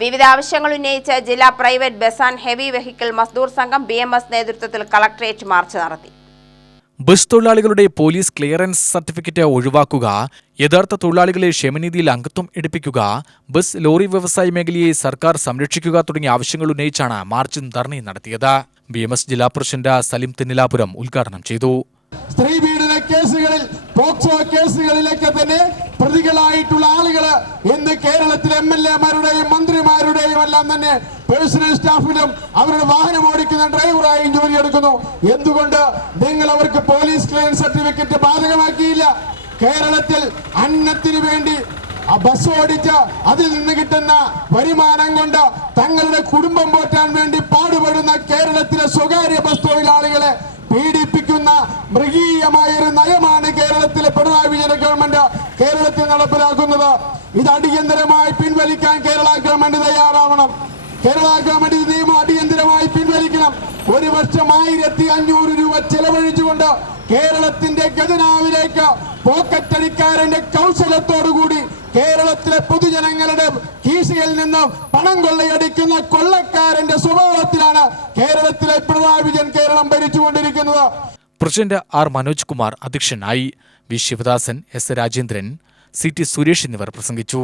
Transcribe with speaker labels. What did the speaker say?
Speaker 1: വിവിധ ആവശ്യങ്ങൾ ഉന്നയിച്ച് ജില്ലാ private bus and heavy vehicle Mazdoor Sangham B M S നേതൃത്വത്തിൽ കളക്ടറേറ്റ് മാർച്ച് നടത്തി.
Speaker 2: ബസ് തൊഴിലാളികളുടെ പോലീസ് ക്ലിയറൻസ് സർട്ടിഫിക്കറ്റ് ഒഴിവാക്കുക യഥാർത്ഥ തൊഴിലാളികളെ ക്ഷേമനിധിയിൽ അംഗത്വം എടുപ്പിക്കുക ബസ് ലോറി വ്യവസായ മേഖലയെ സർക്കാർ സംരക്ഷിക്കുക തുടങ്ങിയ ആവശ്യങ്ങൾ ഉന്നയിച്ചാണ് മാർച്ചും ധർണി നടത്തിയത്. ബി എം എസ് ജില്ലാ പ്രസിഡന്റ് സലിം തെന്നിലാപുരം ഉദ്ഘാടനം ചെയ്തു.
Speaker 3: സ്ത്രീ പീഡന കേസുകളിൽ പോക്സോ കേസുകളിലൊക്കെ തന്നെ പ്രതികളായിട്ടുള്ള ആളുകൾ ഇന്ന് കേരളത്തിലെ എം എൽ എമാരുടെയും മന്ത്രിമാരുടെയും എല്ലാം തന്നെ പേഴ്സണൽ സ്റ്റാഫിലും അവരുടെ വാഹനം ഓടിക്കുന്ന ഡ്രൈവറായും ജോലിയെടുക്കുന്നു എന്തുകൊണ്ട് നിങ്ങൾ അവർക്ക് പോലീസ് ക്ലിയറൻസ് സർട്ടിഫിക്കറ്റ് ബാധകമാക്കിയില്ല? കേരളത്തിൽ അന്നത്തിനു വേണ്ടി ആ ബസ് ഓടിച്ച് അതിൽ നിന്ന് കിട്ടുന്ന വരുമാനം കൊണ്ട് തങ്ങളുടെ കുടുംബം പോറ്റാൻ വേണ്ടി പാടുപെടുന്ന കേരളത്തിലെ സ്വകാര്യ ബസ് തൊഴിലാളികളെ പീഡിപ്പിക്കുന്ന മൃഗീയമായ കേരളത്തിൽ നടപ്പിലാക്കുന്നത്. ഇത് അടിയന്തരമായി പിൻവലിക്കാൻ കേരള ഗവൺമെന്റ് തയ്യാറാവണം. കേരള ഗവൺമെന്റ് ഈ നിയമം അടിയന്തരമായി പിൻവലിക്കണം. ഒരു വർഷം ആയിരത്തി അഞ്ഞൂറ് രൂപ ചെലവഴിച്ചുകൊണ്ട് കേരളത്തിന്റെ ഖജനാവിലേക്ക് പോക്കറ്റടിക്കാരന്റെ കൗശലത്തോടുകൂടി കേരളത്തിലെ പൊതുജനങ്ങളുടെ കീശയിൽ നിന്നും പണം കൊള്ളയടിക്കുന്ന കൊള്ളക്കാരന്റെ സ്വഭാവത്തിലാണ് കേരളത്തിലെ പിണറായി വിജയൻ കേരളം ഭരിച്ചുകൊണ്ടിരിക്കുന്നത്.
Speaker 2: പ്രസിഡന്റ് ആർ മനോജ് കുമാർ അധ്യക്ഷനായി V Sivadasan S Rajendran C T Suresh എന്നിവർ പ്രസംഗിച്ചു.